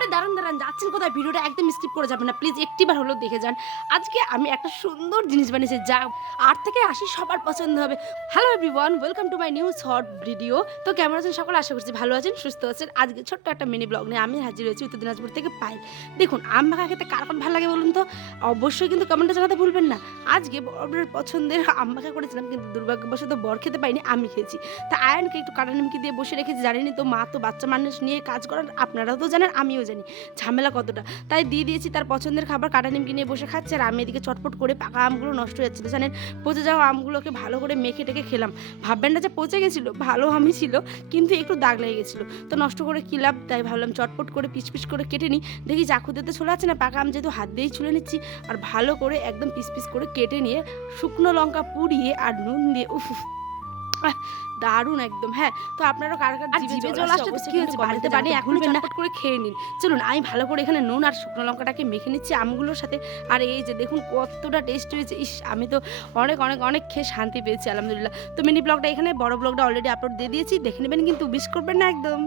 আরে দাঁড়ান দাঁড়ান, যাচ্ছেন কোথায়? ভিডিওটা একদম স্কিপ করে যাবেন না প্লিজ, একটিবার হলেও দেখে যান। আজকে আমি একটা সুন্দর জিনিস বানিয়েছি যা ৮ থেকে ৮০ সবার পছন্দ হবে। Hello everyone, welcome to my new short video. তো কেমন আছেন সকলে? আশা করছি ভালো আছেন, সুস্থ আছেন। আজকে ছোট্ট একটা মিনি ব্লগ নিয়ে আমি হাজির হয়েছি উত্তর দিনাজপুর থেকে পায়েল। দেখুন, আম মাখা খেতে কার কার ভালো লাগে বলুন তো? অবশ্যই কিন্তু কমেন্টে জানাতে ভুলবেন না। আজকে বরের পছন্দের আম মাখা করেছিলাম, কিন্তু দুর্ভাগ্যবশত বর খেতে পাইনি, আমি খেয়েছি। তা আয়ানকে একটু কাটা নিমকি দিয়ে বসে রেখেছি, জানেনই তো মা তো বাচ্চা মানুষ নিয়ে কাজ করেন, আপনারাও তো জানেন আমিও জানি ঝামেলা কতটা। তাই দিয়ে দিয়েছি তার পছন্দের খাবার, কাটা নিমকি নিয়ে বসে খাচ্ছে, আর আমি এদিকে চটপট করে পাকা আমগুলো নষ্ট হয়ে যাচ্ছিলো জানেন। পচে যাওয়া আমগুলোকে ভালো করে মেখে টেকে খেলাম। ভাববেন না যে পচে গেছিলো, ভালো আমই ছিল, কিন্তু একটু দাগ লেগে গেছিলো। তো নষ্ট করে কী লাভ, তাই ভাবলাম চটপট করে পিস পিস করে কেটে নিই। দেখি চাকুতে চলে আছে না, পাকা আম যেহেতু হাত দিয়েই ছুলে নিচ্ছি, আর ভালো করে একদম পিস পিস করে কেটে নিয়ে শুকনো লঙ্কা পুড়িয়ে আর নুন দিয়ে উফ আহ! দারুণ একদম। হ্যাঁ, তো আপনারও কার জিভে জল আসলে কি হয়েছে, বাড়িতে বানিয়ে এখনই চটপট করে খেয়ে নিন। চলুন আমি ভালো করে এখানে নুন আর শুকনো লঙ্কাটাকে মেখে নিচ্ছি আমগুলোর সাথে। আর এই যে দেখুন কতটা টেস্ট হয়েছে। ইস! আমি তো অনেক অনেক অনেক খেয়ে শান্তি পেয়েছি আলহামদুলিল্লাহ। তো মিনি ব্লগটা এখানে, বড় ব্লগটা অলরেডি আপলোড দিয়ে দিয়েছি, দেখে নেবেন কিন্তু মিস করবেন না একদম।